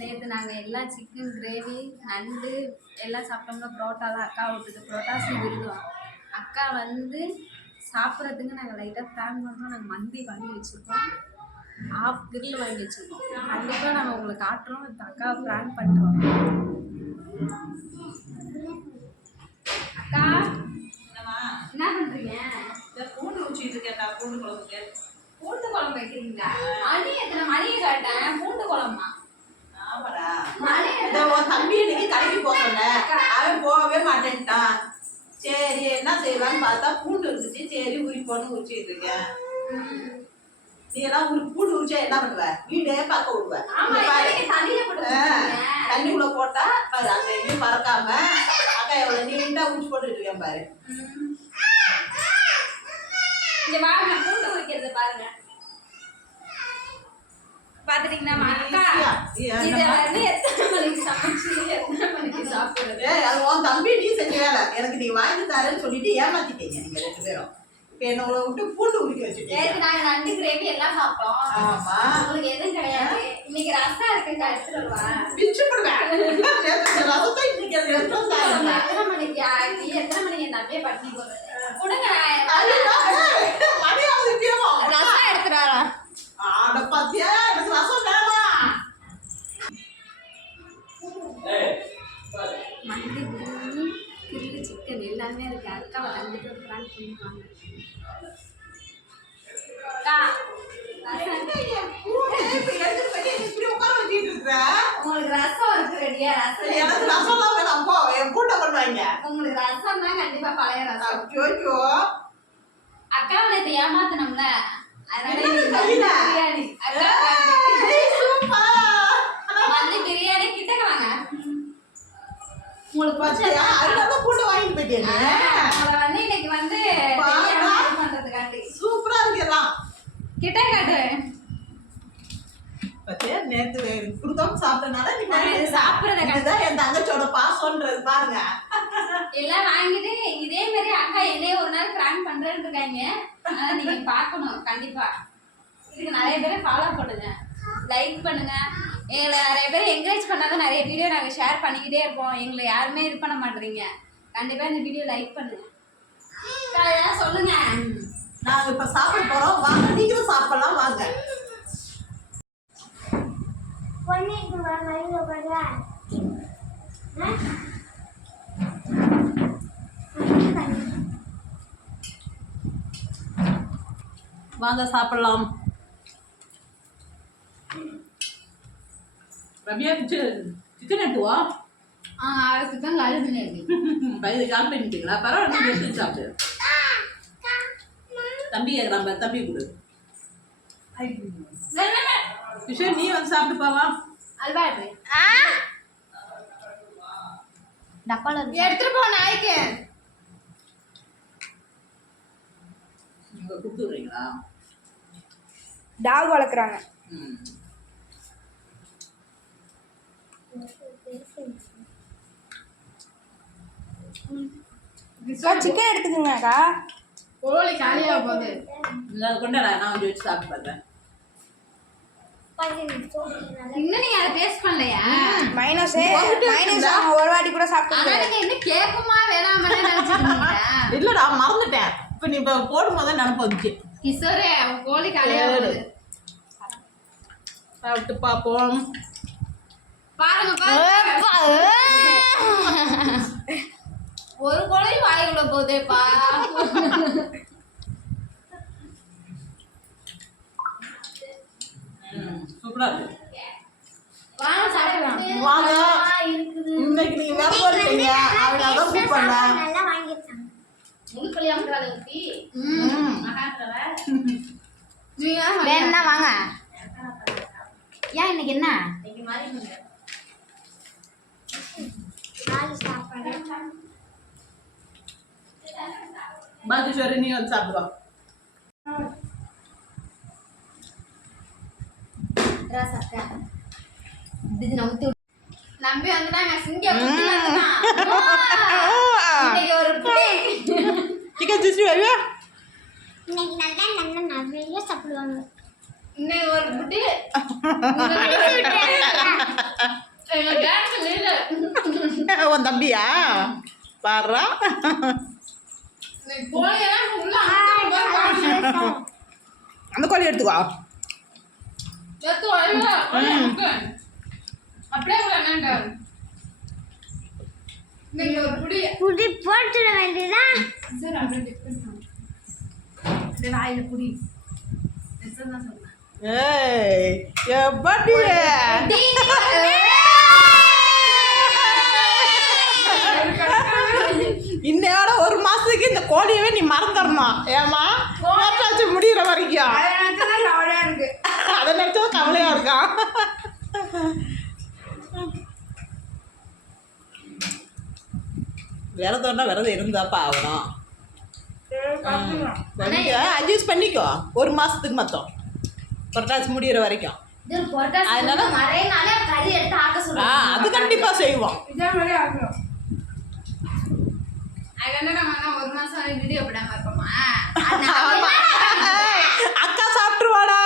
நேற்று நாங்கள் எல்லாம் சிக்கன் கிரேவி நண்டு எல்லாம் சாப்பிட்டோம்னா புரோட்டாலாம் அக்கா விட்டுது புரோட்டாசி விருதும் அக்கா வந்து சாப்பிட்றதுக்கு நாங்கள் லைட்டாக பிளான் பண்ணுறோம். நாங்கள் மந்தி வாங்கி வச்சுருக்கோம், ஆஃப் கிரில் வாங்கி வச்சுருக்கோம். கண்டிப்பாக நாங்கள் உங்களுக்கு காட்டுறோம். இப்போ அக்கா பிளான் பண்ணுறோம். அக்கா என்ன பண்ணுறீங்க? பூண்டு ஊற்றிட்டு இருக்கேன்டா. பூண்டு குழம்புக்கு. பூண்டு குழம்பு வைக்கிறீங்களா? மணி எத்தனை மணியை கேட்டேன். பூண்டு குழம்பா? ஆமாடா. தம்பி இன்னைக்கு கடைக்கு போகல, அவன் போகவே மாட்டேன்ட்டான். சரி என்ன செய்யலாம்னு பார்த்தா பூண்டு இருந்துச்சு. சரி உரிப்போன்னு உரிச்சிட்டு இருக்கேன். நீ எல்லாம் பூண்டு உரிச்சா என்ன பண்ணுவ? வீடே பார்க்க விடுவ. தண்ணிக்குள்ள போட்டா பாரு அங்க எங்கேயும் பறக்காம அக்கா எவ்வளவு நீட்டா உரிச்சு போட்டுட்டு இருக்கேன் பாரு. இங்க வாங்க, பூண்டு உரிக்கிறது பாருங்க. பாத்துட்டீங்கன்னா அக்கா இத வந்து எத்தனை மணிக்கு சமைச்சு எத்தனை மணிக்கு சாப்பிடுறது? அது உன் தம்பி நீ செஞ்ச வேலை, எனக்கு நீ வாங்கி தரேன்னு சொல்லிட்டு ஏமாத்திட்டீங்க நீங்க ரெண்டு பேரும். இப்ப என்னோட விட்டு பூண்டு உரிக்க வச்சுட்டீங்க. நாங்க நண்டு கிரேவி எல்லாம் சாப்பிட்டோம். ஆமா, உங்களுக்கு எதுவும் கிடையாது. இன்னைக்கு ரசம் இருக்கு, எடுத்துட்டு வருவா. பிச்சு போடுவேன். ரசத்தை இன்னைக்கு எடுத்து வந்தாங்க. எத்தனை மணிக்கு ஆகி எத்தனை மணிக்கு என் தம்பியை பட்டி போடுறது? கொடுங்க, ரசம் எடுத்துட்டு வரேன். ஆட பாத்தியா, எனக்கு ரசம் வேணாம். மந்தி பிரியாணி கிரில்லு சிக்கன் எல்லாமே இருக்கு. அக்காவை கண்டிப்பா பிளான் பண்ணிருக்காங்க. உங்களுக்கு ரசம் இருக்கு ரெடியா? ரசம் எனக்கு ரசம் தான் வேணாம். போ, என் பூண்டை கொண்டு வாங்க. உங்களுக்கு ரசம் தான் கண்டிப்பா பழைய ரசம். ஐயோ, அக்காவை நேற்று ஏமாத்தணும்ல, அதனால பிரியாணி மந்தி பிரியாணி கிட்டக்க வாங்க. உங்களுக்கு பச்சையா அதனால பூண்டு வாங்கிட்டு போயிட்டேன். உங்களை வந்து இன்னைக்கு வந்து பண்றதுக்காண்டி சூப்பரா இருக்கலாம். கிட்ட காட்டு. பச்சையா நேத்து குடுக்காம சாப்பிட்டனால நீ சாப்பிடுறத என் தங்கச்சியோட பாசம்ன்றது பாருங்க. எல்லாம் வாங்கிட்டு இதே மாதிரி அக்கா என்னையே ஒரு நாள் பிராங்க் பண்றேன்னு இருக்காங்க. ஆனா நீங்க பாக்கணும் கண்டிப்பா. இதுக்கு நிறைய பேரை ஃபாலோ பண்ணுங்க, லைக் பண்ணுங்க. எங்களை நிறைய பேர் என்கரேஜ் பண்ணாதான் நிறைய வீடியோ நாங்கள் ஷேர் பண்ணிக்கிட்டே இருப்போம். எங்களை யாருமே இது பண்ண மாட்டேறீங்க. கண்டிப்பாக இந்த வீடியோ லைக் பண்ணுங்க. சொல்லுங்க, நாங்கள் இப்போ சாப்பிட போகிறோம். வாங்க, நீங்களும் சாப்பிடலாம் வாங்க. வாங்க சாப்பிடலாம். ரம்யா சிக்கன் எடுத்துவா. சிக்கன் வயது கால் பண்ணிட்டீங்களா? பரவாயில்ல, எடுத்து சாப்பிடு. தம்பி கேட்குறான், தம்பி கொடு. கிஷோர் நீ வந்து சாப்பிட்டுப்பாவா? அல்வா எடுத்துட்டு போ. நாய்க்கு நீங்க கொடுத்துடுறீங்களா? டாக் வளர்க்குறாங்க. சிக்கன் எடுத்துக்கோங்கக்கா. கோழி காலியாக போகுது. கொண்டாடா, நான் கொஞ்சம் வச்சு சாப்பிட்டு பார்த்தேன். இன்னும் நீங்க அதை டேஸ்ட் பண்ணலையா? மைனஸ் ஒரு வாட்டி கூட சாப்பிட்டு என்ன கேட்குமா வேணாமனே நினைச்சிருக்கீங்க? இல்லடா, மறந்துட்டேன். இப்போ நீ இப்போ போடும்போது நினைப்பு வந்துச்சு. கிஷோரே கோழி காலியாக போகுது. சாப்பிட்டு பார்ப்போம். பாருங்க ஒரு கோழி வாய்க்குள்ள போதேப்பா. சூப்பரா இருக்கு. வாங்க சாப்பிடலாம். வாங்க. இன்னைக்கு நீங்க வேற போறீங்க, அவனால கூப்பிடல. நல்லா வாங்கிட்டாங்க. முழுக்கலி அம்ரால ஊத்தி மகாத்ரவ வேணா வாங்க. ஏன் இன்னைக்கு என்ன? இன்னைக்கு மாதிரி இல்ல. நாலு சாப்பாடு. பாக்கிஷோரி நீ வந்து சாப்பிடுவா. ரசக்கா இது நம்பி நம்பி வந்துட்டாங்க. சிங்க புத்தி வந்துட்டான். இன்னைக்கு ஒரு புடி சிக்கன் ஜூஸ் வையா. இன்னைக்கு நல்லா நிறைய சாப்பிடுவாங்க. இன்னைக்கு ஒரு புடி அப்படியா பாடுறா கோழியெல்லாம் உள்ள அமுக்கிட்டு பாருங்க. அந்த கோழி எடுத்துக்கோ எத்து வயல அப்படியே கூட என்னங்க நீங்க ஒரு புடி புடி போட்டுட வேண்டியதா சார் அப்படியே டிஃபன் இந்த வாயில புடி எத்தனை சொல்றேன் ஏய் எப்படி இன்னையோட ஒரு மாசத்துக்கு இந்த கோழியவே நீ மறந்துடணும் ஏமா கோட்டாச்சு முடிகிற வரைக்கும் அதை நினைச்சா கவலையா இருக்கு. அதை நினைச்சா கவலையா இருக்கான் விரதம்னா விரதம் இருந்தாப்பா ஆகணும் அட்ஜஸ்ட் பண்ணிக்கோ ஒரு மாசத்துக்கு மொத்தம் புரட்டாசி முடிகிற வரைக்கும் இது பொட்டாசி அதனால மறையனாலே கறி எடுத்து ஆக்க சொல்லுங்க அது கண்டிப்பா செய்வோம் இதே மாதிரி ஆகணும். அது என்ன நம்ம ஒரு மாசம் வீடியோ போடாம இருப்போமா அக்கா சாப்பிட்டுருவாடா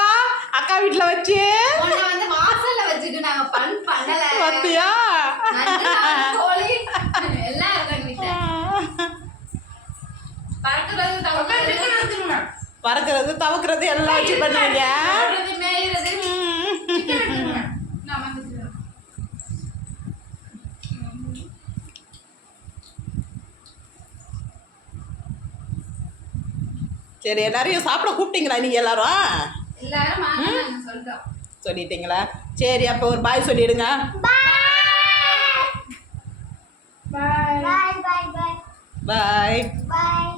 அக்கா வீட்டுல வச்சு உன்னை வந்து வாசல்ல வச்சுட்டு நாங்க பண்ணல பத்தியா கோழி எல்லாம் இருக்காங்க வீட்டுல பறக்குறது தவக்கிறது பறக்கிறது தவக்கிறது எல்லாம் வச்சு பண்ணுவீங்க ஓடுறது, மேயுறது நான் வந்துக்கிறேன். சரி எல்லாரையும் சாப்பிட கூப்பிட்டீங்களா நீங்க எல்லாரும் எல்லாரும் வாங்க நாங்க சொல்லிட்டோம் சொல்லிட்டீங்களா சரி அப்போ ஒரு பாய் சொல்லிடுங்க பாய். பாய் பாய் பாய் பாய் பாய்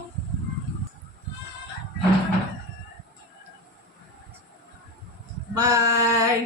பாய்